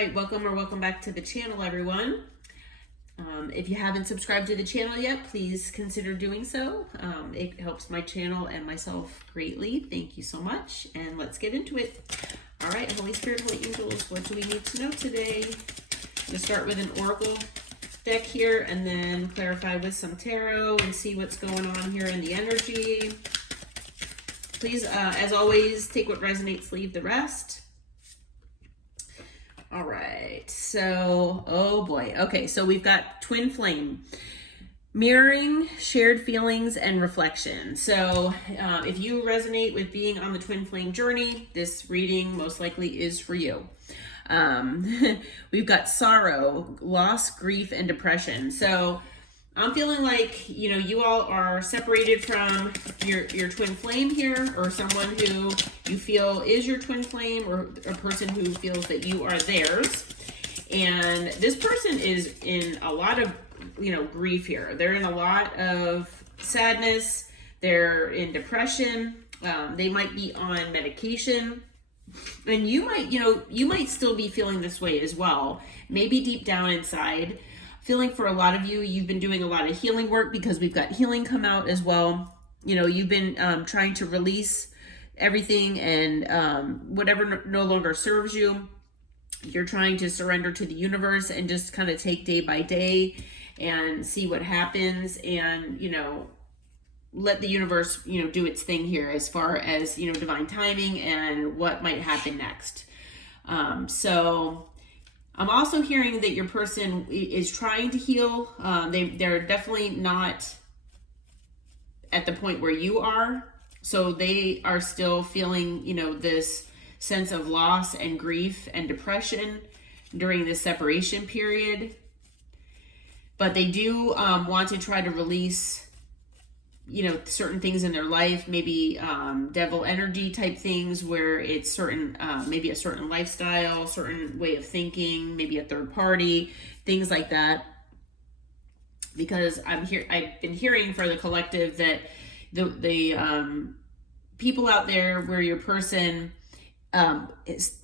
right, welcome back to the channel, everyone. If you haven't subscribed to the channel yet, please consider doing so. It helps my channel and myself greatly. Thank you so much, and let's get into it. All right, Holy Spirit, Holy Angels, what do we need to know today? I'm going to start with an oracle deck here and then clarify with some tarot and see what's going on here in the energy. Please, as always, take what resonates, leave the rest. All right, so, oh boy. Okay, so we've got twin flame, mirroring, shared feelings, and reflection. So if you resonate with being on the twin flame journey, this reading most likely is for you. We've got sorrow, loss, grief, and depression. So I'm feeling like, you know, you all are separated from your twin flame here, or someone who you feel is your twin flame, or a person who feels that you are theirs. And this person is in a lot of, you know, grief here. They're in a lot of sadness. They're in depression. They might be on medication. And you might, you know, you might still be feeling this way as well. Maybe deep down inside. Feeling for a lot of you, you've been doing a lot of healing work because we've got healing come out as well. You know, you've been trying to release everything and whatever no longer serves you. You're trying to surrender to the universe and just kind of take day by day and see what happens and, you know, let the universe, you know, do its thing here as far as, you know, divine timing and what might happen next. So I'm also hearing that your person is trying to heal. They're definitely not at the point where you are. So they are still feeling, you know, this sense of loss and grief and depression during this separation period. But they do want to try to release, you know, certain things in their life, maybe devil energy type things where it's certain, maybe a certain lifestyle, certain way of thinking, maybe a third party, things like that. Because I've been hearing for the collective that the people out there where your person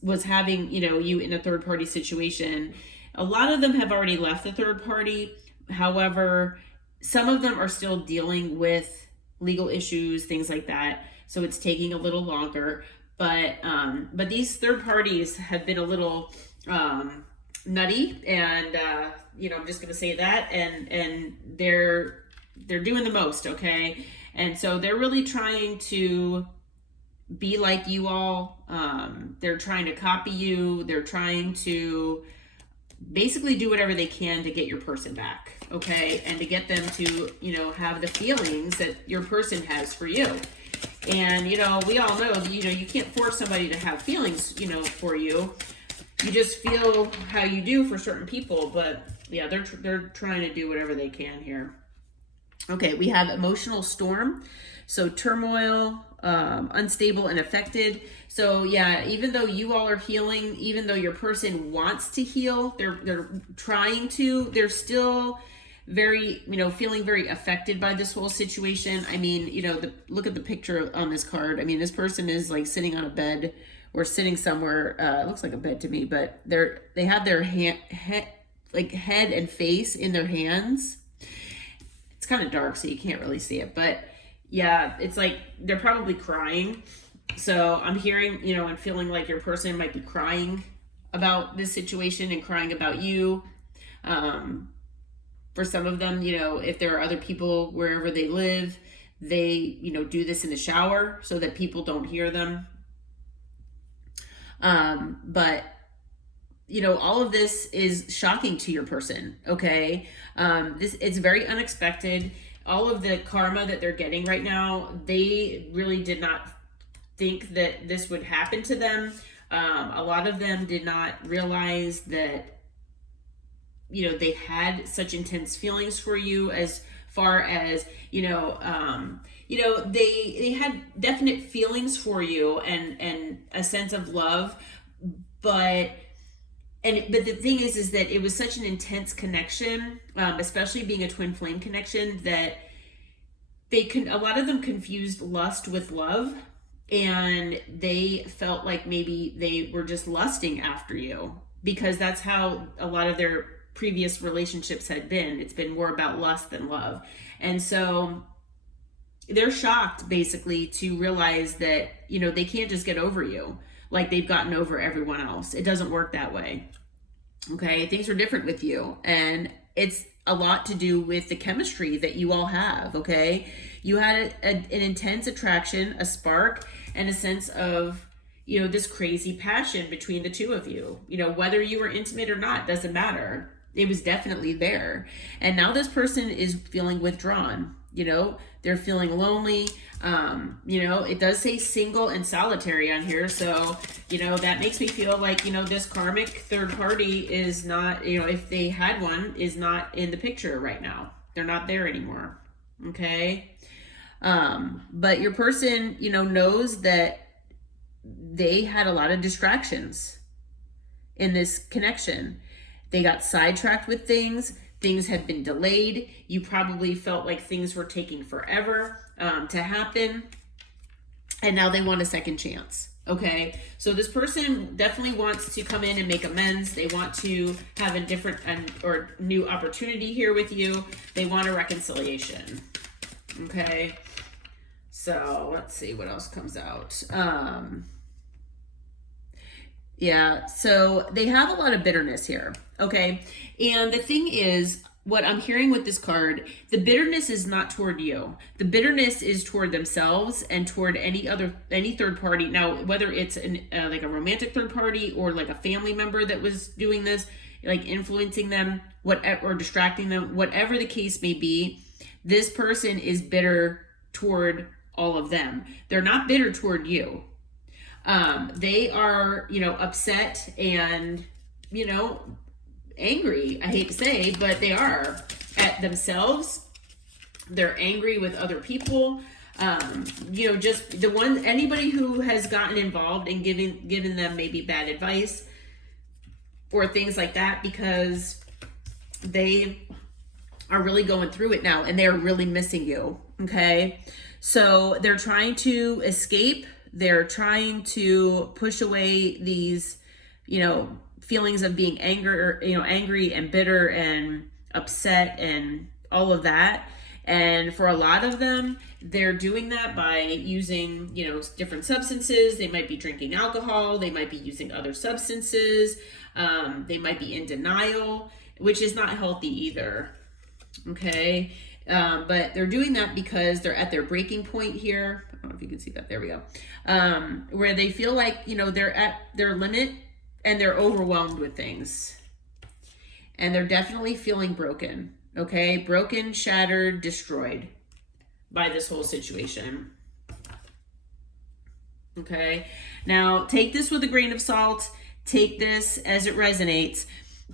was having, you know, you in a third party situation, a lot of them have already left the third party. However, some of them are still dealing with legal issues, things like that. So it's taking a little longer. But these third parties have been a little nutty, and you know, I'm just gonna say that. And they're doing the most, okay? And so they're really trying to be like you all. They're trying to copy you. They're trying to basically do whatever they can to get your person back, okay? And to get them to, you know, have the feelings that your person has for you. And, you know, we all know, you know, you can't force somebody to have feelings, you know, for you. You just feel how you do for certain people. But yeah, they're trying to do whatever they can here. Okay, we have emotional storm. So turmoil, unstable and affected. So yeah, even though you all are healing, even though your person wants to heal, they're trying to, they're still very, you know, feeling very affected by this whole situation. I mean, you know, look at the picture on this card. I mean, this person is like sitting on a bed or sitting somewhere. It looks like a bed to me, but they have their head and face in their hands. It's kind of dark, so you can't really see it, but yeah, it's like they're probably crying. So I'm hearing, you know, and feeling like your person might be crying about this situation and crying about you. For some of them, you know, if there are other people wherever they live, they, you know, do this in the shower so that people don't hear them. But you know, all of this is shocking to your person, okay? It's very unexpected. All of the karma that they're getting right now, they really did not think that this would happen to them. A lot of them did not realize that, you know, they had such intense feelings for you, as far as, you know, they had definite feelings for you and a sense of love, but the thing is that it was such an intense connection, especially being a twin flame connection, that a lot of them confused lust with love, and they felt like maybe they were just lusting after you. because that's how a lot of their previous relationships had been. It's been more about lust than love. And so they're shocked basically to realize that, you know, they can't just get over you like they've gotten over everyone else. It doesn't work that way. Okay, things are different with you, and it's a lot to do with the chemistry that you all have. Okay, you had an intense attraction, a spark, and a sense of, you know, this crazy passion between the two of you. You know, whether you were intimate or not doesn't matter. It was definitely there. And now this person is feeling withdrawn. You know, they're feeling lonely. You know, it does say single and solitary on here. So, you know, that makes me feel like, you know, this karmic third party is not, you know, if they had one, is not in the picture right now. They're not there anymore. Okay. But your person, you know, knows that they had a lot of distractions in this connection. They got sidetracked with things. Things have been delayed. You probably felt like things were taking forever to happen. And now they want a second chance. Okay. So this person definitely wants to come in and make amends. They want to have a different or new opportunity here with you. They want a reconciliation. Okay. So let's see what else comes out. Yeah, so they have a lot of bitterness here, okay? And the thing is, what I'm hearing with this card, the bitterness is not toward you. The bitterness is toward themselves and toward any third party. Now, whether it's like a romantic third party or like a family member that was doing this, like influencing them, or distracting them, whatever the case may be, this person is bitter toward all of them. They're not bitter toward you. They are, you know, upset and, you know, angry. I hate to say, but they are at themselves. They're angry with other people. You know, just anybody who has gotten involved and given them maybe bad advice or things like that, because they are really going through it now and they're really missing you. Okay. So they're trying to escape. They're trying to push away these, you know, feelings of being angry and bitter and upset and all of that. And for a lot of them, they're doing that by using, you know, different substances. They might be drinking alcohol. They might be using other substances. They might be in denial, which is not healthy either. Okay. But they're doing that because they're at their breaking point here. I don't know if you can see that. There we go. Where they feel like, you know, they're at their limit and they're overwhelmed with things. And they're definitely feeling broken. Okay. Broken, shattered, destroyed by this whole situation. Okay. Now take this with a grain of salt. Take this as it resonates.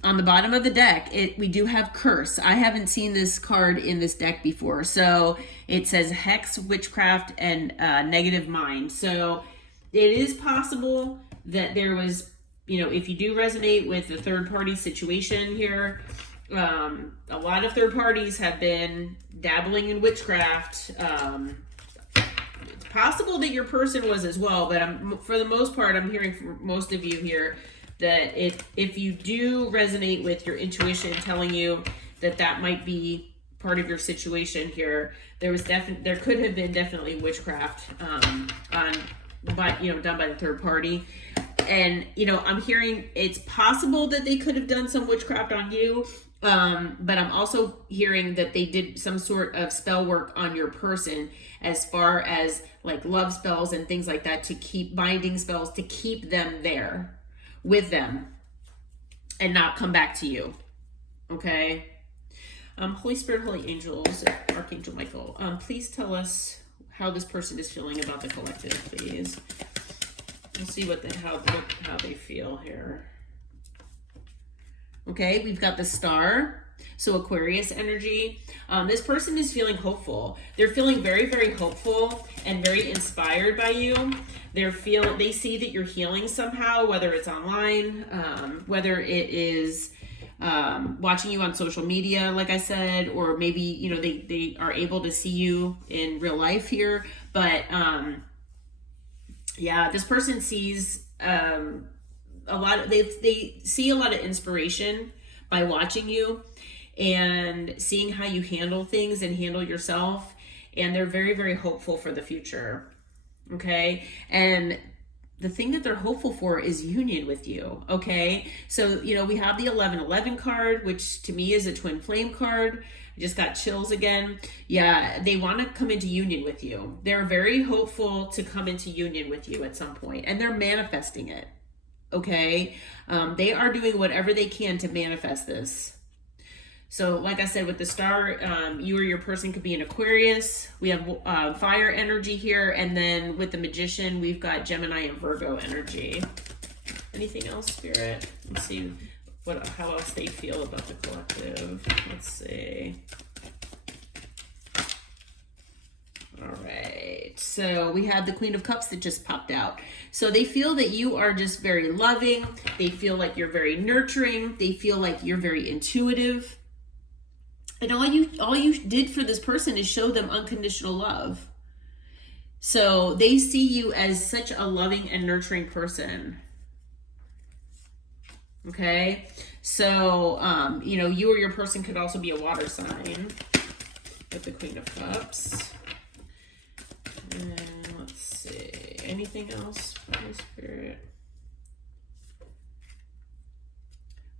On the bottom of the deck, we do have curse. I haven't seen this card in this deck before. So it says hex, witchcraft, and negative mind. So it is possible that there was, you know, if you do resonate with the third party situation here, a lot of third parties have been dabbling in witchcraft. It's possible that your person was as well, but for the most part, I'm hearing from most of you here that if you do resonate with your intuition telling you that might be part of your situation here, there could have been definitely witchcraft done by the third party. And, you know, I'm hearing it's possible that they could have done some witchcraft on you, but I'm also hearing that they did some sort of spell work on your person, as far as like love spells and things like that, to keep binding spells to keep them there with them and not come back to you. Okay. Holy Spirit, Holy Angels, Archangel Michael, please tell us how this person is feeling about the collective, please. We'll see how they feel here. Okay, we've got the Star. So Aquarius energy. This person is feeling hopeful. They're feeling very, very hopeful and very inspired by you. They see that you're healing somehow, whether it's online, whether it is watching you on social media, like I said, or maybe, you know, they are able to see you in real life here. But yeah, this person sees they see a lot of inspiration by watching you and seeing how you handle things and handle yourself, and they're very, very hopeful for the future. Okay, and the thing that they're hopeful for is union with you. Okay, so we have the 1111 card, which to me is a twin flame card. I just got chills again. Yeah, they want to come into union with you. They're very hopeful to come into union with you at some point, and they're manifesting it. Okay, they are doing whatever they can to manifest this. So like I said, with the star, you or your person could be an Aquarius. We have fire energy here. And then with the magician, we've got Gemini and Virgo energy. Anything else, Spirit? Let's see how else they feel about the collective. Let's see. All right. So we have the Queen of Cups that just popped out. So they feel that you are just very loving. They feel like you're very nurturing. They feel like you're very intuitive. And all you did for this person is show them unconditional love. So they see you as such a loving and nurturing person. Okay? So, you or your person could also be a water sign with the Queen of Cups. And let's see. Anything else, Holy Spirit?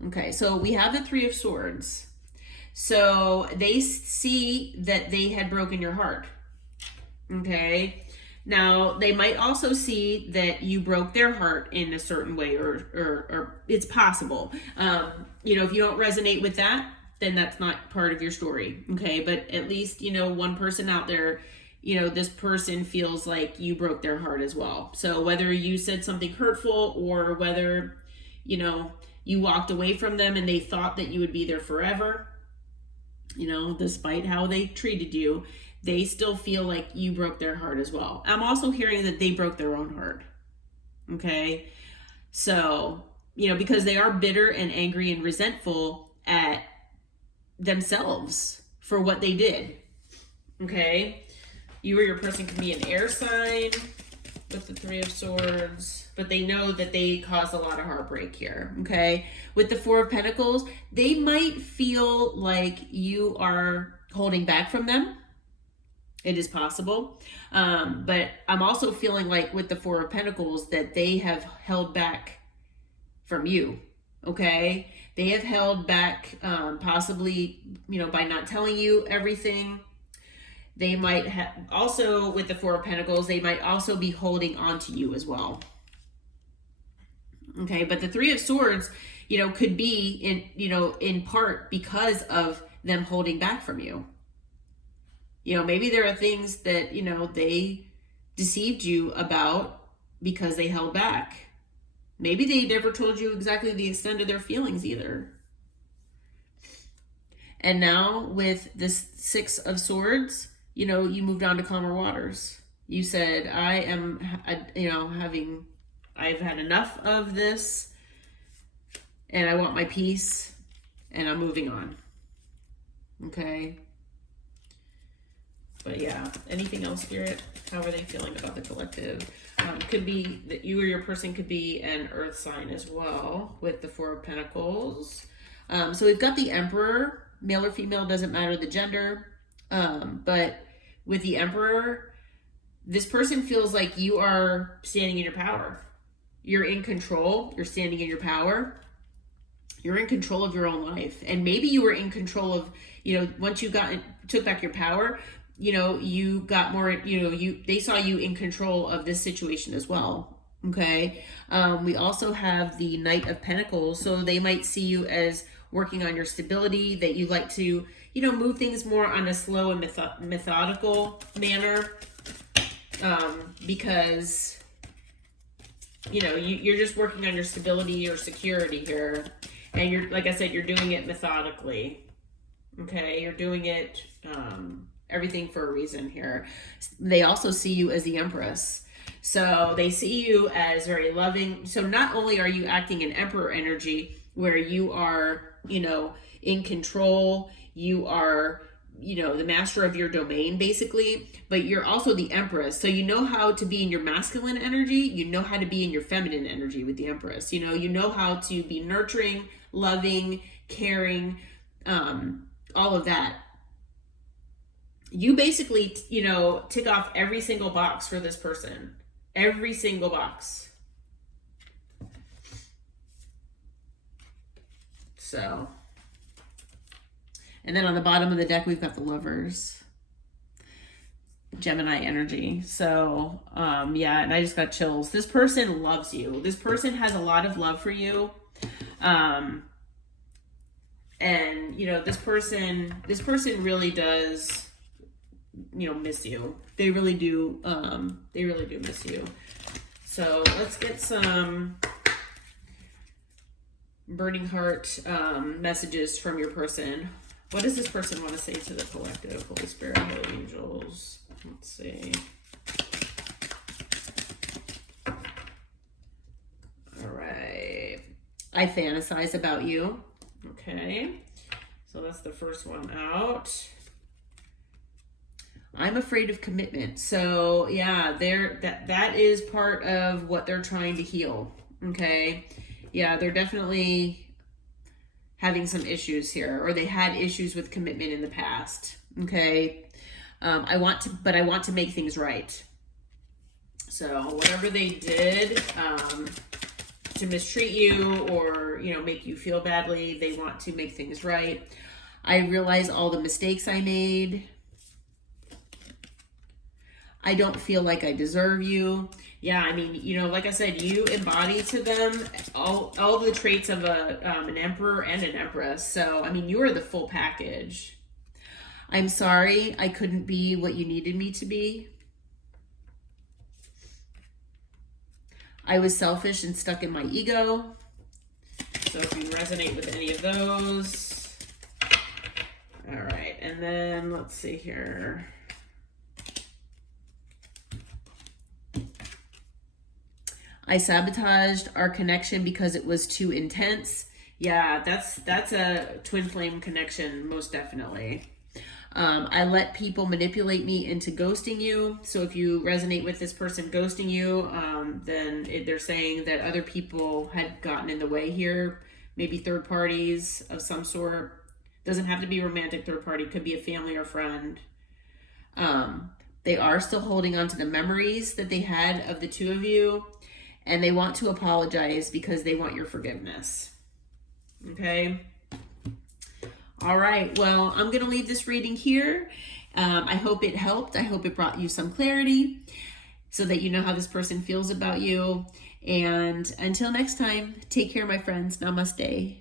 Okay, so we have the Three of Swords. So they see that they had broken your heart. Okay. Now they might also see that you broke their heart in a certain way, or it's possible. If you don't resonate with that, then that's not part of your story. Okay. But at least, one person out there, this person feels like you broke their heart as well. So whether you said something hurtful or whether, you walked away from them and they thought that you would be there forever, despite how they treated you, they still feel like you broke their heart as well. I'm also hearing that they broke their own heart. Okay. So, because they are bitter and angry and resentful at themselves for what they did. Okay. You or your person can be an air sign with the Three of Swords, but they know that they caused a lot of heartbreak here. Okay. With the Four of Pentacles, they might feel like you are holding back from them. It is possible. But I'm also feeling like with the Four of Pentacles that they have held back from you. Okay. They have held back, possibly, by not telling you everything. They might have also, with the Four of Pentacles, they might also be holding on to you as well. Okay, but the Three of Swords, could be in part because of them holding back from you. Maybe there are things that, they deceived you about because they held back. Maybe they never told you exactly the extent of their feelings either. And now with this Six of Swords, you moved on to calmer waters. You said, I've had enough of this and I want my peace and I'm moving on. Okay. But yeah, anything else, Spirit? How are they feeling about the collective? Could be that you or your person could be an earth sign as well with the Four of Pentacles. So we've got the Emperor, male or female, doesn't matter the gender. But with the Emperor, this person feels like you are standing in your power. You're in control. You're standing in your power. You're in control of your own life. And maybe you were in control of, once you took back your power, you got more, they saw you in control of this situation as well. Okay. We also have the Knight of Pentacles. So they might see you as working on your stability, that you like to, move things more on a slow and methodical manner. Because, you're just working on your stability or security here. And you're, like I said, you're doing it methodically. Okay. You're doing it, everything for a reason here. They also see you as the Empress. So they see you as very loving. So not only are you acting in Emperor energy where you are, in control, you are the master of your domain, basically, but you're also the Empress. So you know how to be in your masculine energy, you know how to be in your feminine energy with the Empress. You know how to be nurturing, loving, caring, all of that. You basically, tick off every single box for this person. Every single box. So, and then on the bottom of the deck, we've got the Lovers. Gemini energy. So, yeah, and I just got chills. This person loves you. This person has a lot of love for you. And, this person really does, miss you. They really do miss you. So let's get some burning heart messages from your person. What does this person want to say to the collective? Holy Spirit, Holy Angels. Let's see. All right. I fantasize about you. Okay. So that's the first one out. I'm afraid of commitment. So yeah, that is part of what they're trying to heal. Okay. Yeah, they're definitely having some issues here, or they had issues with commitment in the past. Okay. I want to make things right. So whatever they did to mistreat you or, make you feel badly, they want to make things right. I realize all the mistakes I made. I don't feel like I deserve you. Yeah, I mean, like I said, you embody to them all the traits of an emperor and an empress. So, I mean, you are the full package. I'm sorry I couldn't be what you needed me to be. I was selfish and stuck in my ego. So if you resonate with any of those. All right, and then let's see here. I sabotaged our connection because it was too intense. Yeah, that's a twin flame connection, most definitely. I let people manipulate me into ghosting you. So if you resonate with this person ghosting you, then they're saying that other people had gotten in the way here. Maybe third parties of some sort. Doesn't have to be a romantic third party. Could be a family or friend. They are still holding on to the memories that they had of the two of you. And they want to apologize because they want your forgiveness. Okay? All right. Well, I'm going to leave this reading here. I hope it helped. I hope it brought you some clarity so that you know how this person feels about you. And until next time, take care, my friends. Namaste.